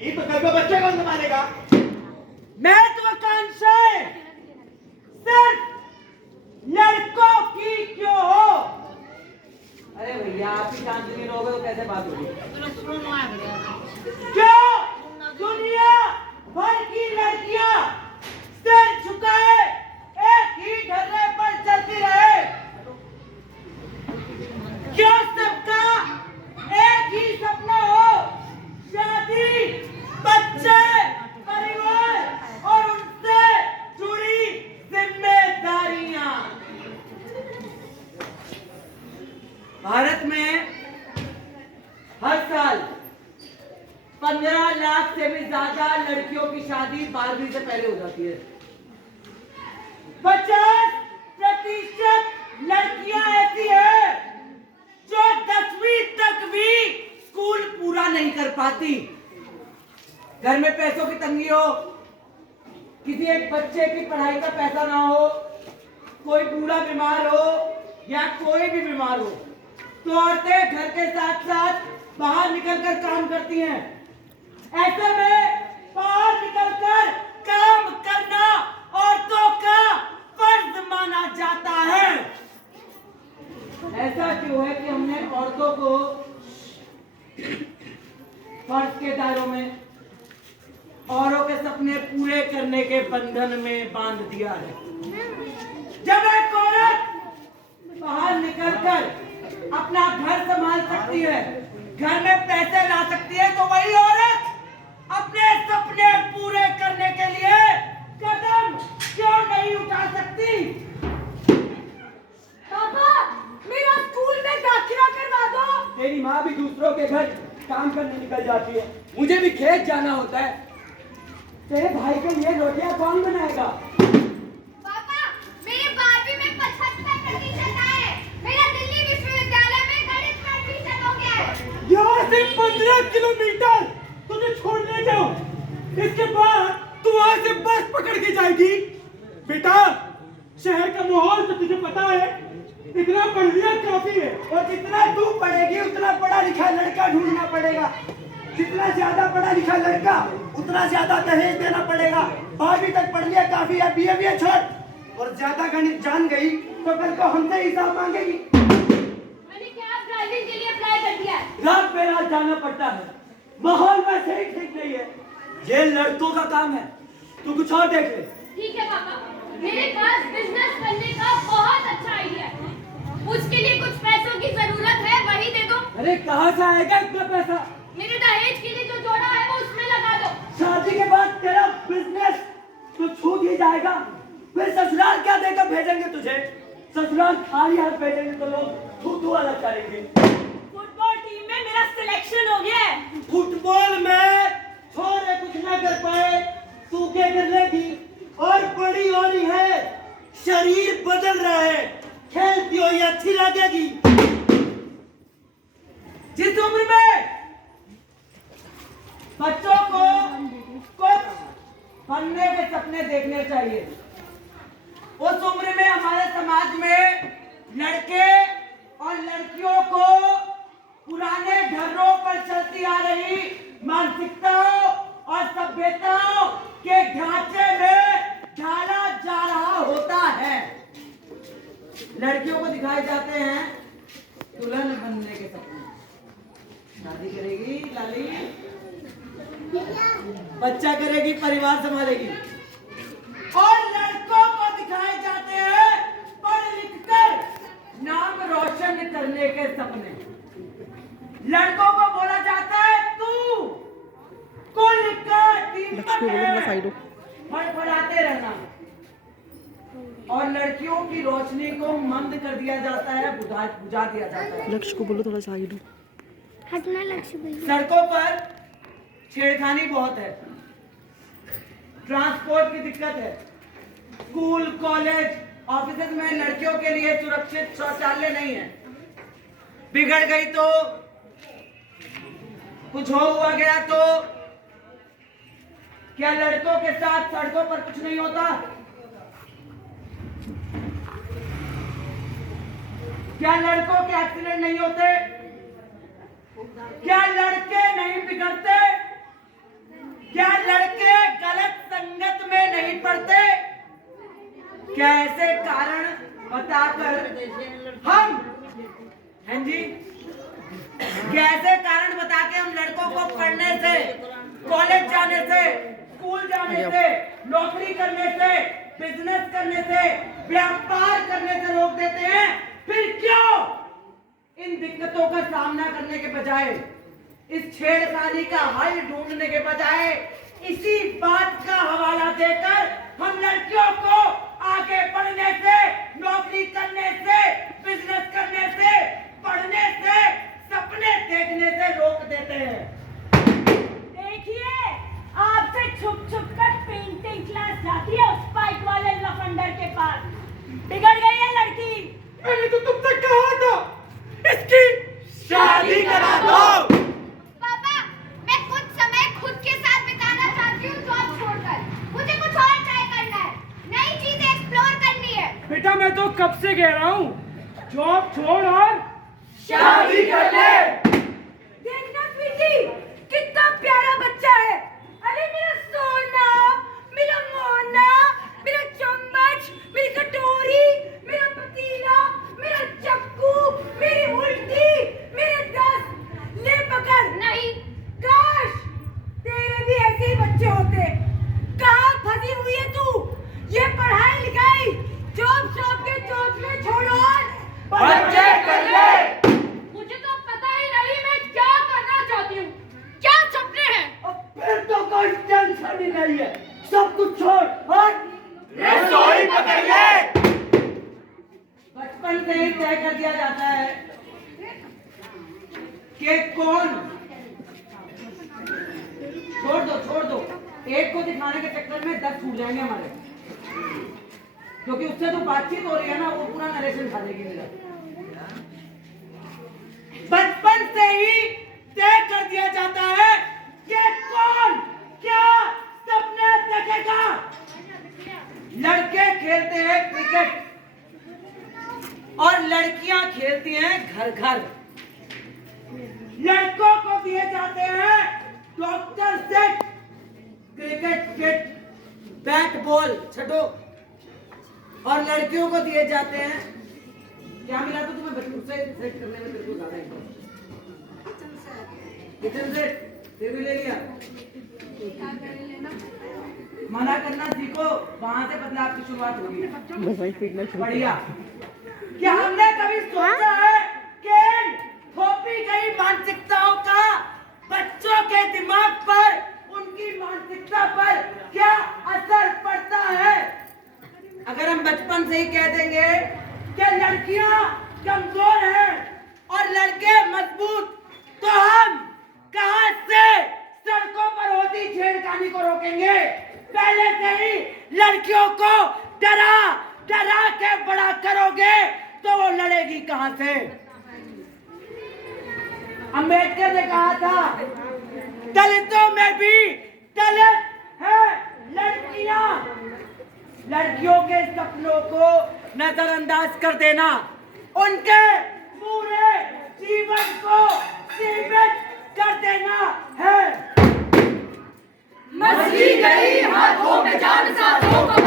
ये तो कल को बच्चे कौन संभालेगा? महत्वाकांक्षाएं सिर्फ लड़कों की क्यों हो? अरे भैया आप ही शांत नहीं रहोगे तो कैसे बात होगी? क्यों दुनिया भर की लड़कियां सिर झुकाए एक ही ढर्रे पर चलती रहे? क्यों सबका एक ही सपना हो? शादी, बच्चे, परिवार और उनसे जुड़ी जिम्मेदारियां। भारत में हर साल 15 लाख से भी ज्यादा लड़कियों की शादी 12वीं से पहले हो जाती है। 50% लड़कियां ऐसी हैं जो 10वीं तक भी स्कूल पूरा नहीं कर पाती। घर में पैसों की तंगी हो, किसी एक बच्चे की पढ़ाई का पैसा ना हो, कोई बूढ़ा बीमार हो या कोई भी बीमार हो, तो औरतें घर के साथ साथ बाहर निकलकर काम करती हैं। ऐसे में बाहर निकलकर काम करना औरतों का फर्ज माना जाता है। ऐसा क्यों है कि हमने औरतों को फर्ज के दायरों में औरों के सपने पूरे करने के बंधन में बांध दिया है? जब एक औरत बाहर निकलकर अपना घर संभाल सकती है, घर में पैसे ला सकती है, तो वही औरत अपने सपने पूरे करने के लिए कदम क्यों नहीं उठा सकती? पापा, मेरा स्कूल में दाखिला करवा दो। तेरी माँ भी दूसरों के घर काम करने निकल जाती है, मुझे भी खेत जाना होता है। तेरे भाई के लिए रोटियां कौन बनाएगा? पापा, मेरे 12वीं में 75% आए। मेरा दिल्ली विश्वविद्यालय में गणित में एडमिशन हो गया है। यहाँ से 15 किलोमीटर तुझे छोड़ने जाओ, इसके बाद तू वहाँ से बस पकड़ के जाएगी। बेटा, शहर का माहौल तो तुझे पता है, इतना पढ़ लिया काफी है। और जितना तू पढ़ेगी उतना पढ़ा लिखा लड़का ढूंढना पड़ेगा। जितना ज्यादा पढ़ा लिखा लड़का उतना ज्यादा दहेज देना पड़ेगा। 12वीं तक पढ़ लिया काफी है, बीए छोड़। और ज्यादा गणित जान गई तो कल को हमसे हिसाब मांगेगी। मैंने कैब ड्राइविंग के लिए अप्लाई कर दिया है। रात पे रात जाना पड़ता है, माहौल वैसे ही ठीक नहीं है। ये लड़कों का काम है, तू कुछ और देख ले। ठीक है पापा, मेरे पास बिजनेस करने का बहुत अच्छा आइडिया है। उसके लिए कुछ पैसों की जरूरत है, वही दे दो। अरे कहाँ से आएगा इतना पैसा? मेरे दहेज के लिए जो जोड़ा है वो उसमें लगा दो। शादी के बाद तेरा बिजनेस तो छूट ही जाएगा, फिर ससुराल क्या देकर भेजेंगे तुझे? ससुराल खाली हाथ भेजेंगे तो लोग थू अलग करेंगे। फुटबॉल टीम में मेरा सिलेक्शन हो गया है। फुटबॉल में छोरे कुछ ना कर पाए, तू क्या कर लेगी? और बड़ी हो रही है, शरीर बदल रहा है, खेलती हो या अच्छी लगेगी। जिस उम्र में बच्चों को कुछ बनने के सपने देखने चाहिए, उस उम्र में हमारे समाज में लड़के और लड़कियों को पुराने ढर्रों पर चलती आ रही मानसिकताओं और सभ्यताओं के ढांचे में ढाला जा रहा होता है। लड़कियों को दिखाए जाते हैं दुल्हन बनने के सपने। शादी करेगी लाली, बच्चा करेगी, परिवार संभालेगी। और लड़कों को दिखाए जाते हैं पढ़ लिख कर नाम रोशन करने के सपने। लड़कों को बोला जाता है तू कुल का दीपक है, फड़फड़ाते रहना। और लड़कियों की रोशनी को मंद कर दिया जाता है, बुझा दिया जाता है। लक्ष्य को बोलो थोड़ा साइड हटना लक्ष्य भाई। सड़कों पर छेड़खानी बहुत है, ट्रांसपोर्ट की दिक्कत है, स्कूल कॉलेज ऑफिस में लड़कियों के लिए सुरक्षित शौचालय नहीं है। बिगड़ गई तो कुछ हुआ गया तो क्या लड़कों के साथ सड़कों पर कुछ नहीं होता? क्या लड़कों के एक्सीडेंट नहीं होते? क्या लड़के नहीं बिगड़ते? कैसे कारण बताकर हम, हैं जी, कैसे कारण बता के हम लड़कों को पढ़ने से, कॉलेज जाने से, स्कूल जाने से, नौकरी करने से, बिजनेस करने से, व्यापार करने से रोक देते हैं? फिर क्यों इन दिक्कतों का सामना करने के बजाय, इस छेड़खानी का हल ढूंढने के बजाय इसी बात का हवाला देकर हम लड़कियों को आगे बढ़ने से, नौकरी करने से, बिजनेस करने से, पढ़ने से, सपने देखने से रोक देते हैं? देखिए, आपसे छुप छुप कर पेंटिंग क्लास जाती है उस स्पाइक वाले लफंडर के पास। बिगड़ गई है लड़की। मैंने तो तुमसे कहा था इसकी शादी करा दो। पापा, मैं कुछ समय खुद के साथ बिताना चाहती हूँ जॉब छोड़कर। मुझे कुछ और ट्राई करना है, नई चीजें एक्सप्लोर करनी है। बेटा मैं तो कब से कह रहा हूँ जॉब छोड़ और शादी कर ले। देखना स्वीटी, कितना प्यारा बच्चा है। अरे मेरा सोना, मेरा मोना, मेरा चम्मच, मेरी कटोरी, मेरा पतीला, मेरा चक्कू, मेरी उल्टी, मेरे दस्त, ले पकड़। नहीं, काश तेरे भी ऐसे ही बच्चे होते। कहाँ फंसी हुई है तू? ये पढ़ाई लिखाई जॉब शॉप के चौचले छोड़ो और बच्चे कर ले। मुझे तो पता ही नहीं मैं क्या करना चाहती हूँ। क्या सपने हैं? अब फिर तो कोई टेंशन ही नहीं है, सब कुछ छोड़ और रसोई पकड़ ले। बचपन से ही तय कर दिया जाता है कि कौन, छोड़ दो, एक को दिखाने के चक्कर में 10 छूट जाएंगे हमारे, क्योंकि उससे तो बातचीत हो रही है ना, वो पूरा नरेशन खा लेगी मेरा। बचपन से ही तय कर दिया जाता है कि कौन क्या सपने देखेगा। लड़के खेलते हैं क्रिकेट और लड़कियां खेलती हैं घर घर। लड़कों को दिए जाते हैं doctor set, cricket kit, bat ball छठो, और लड़कियों को दिए जाते हैं, क्या मिला तो तुम्हें बचपन से सेट करने में बिल्कुल ज्यादा किचन सेट, फिर भी ले लिया। मना करना सीखो, वहां से बदलाव की शुरुआत होगी। बढ़िया। क्या हमने कभी सोचा है कि थोपी गई मानसिकताओं का बच्चों के दिमाग पर, उनकी मानसिकता पर क्या असर पड़ता है? अगर हम बचपन से ही कह देंगे कि लड़कियां कमजोर हैं और लड़के मजबूत, तो हम कहां से सड़कों पर होती छेड़खानी को रोकेंगे? पहले से ही लड़कियों को डरा डरा के बड़ा करोगे तो वो लड़ेगी कहां से? अंबेडकर ने कहा था दलितों में भी दलित है लड़कियां। लड़कियों के सपनों को नजरअंदाज कर देना, उनके पूरे जीवन को सीमित कर देना है। मछली गई हाथों में जान, साथों को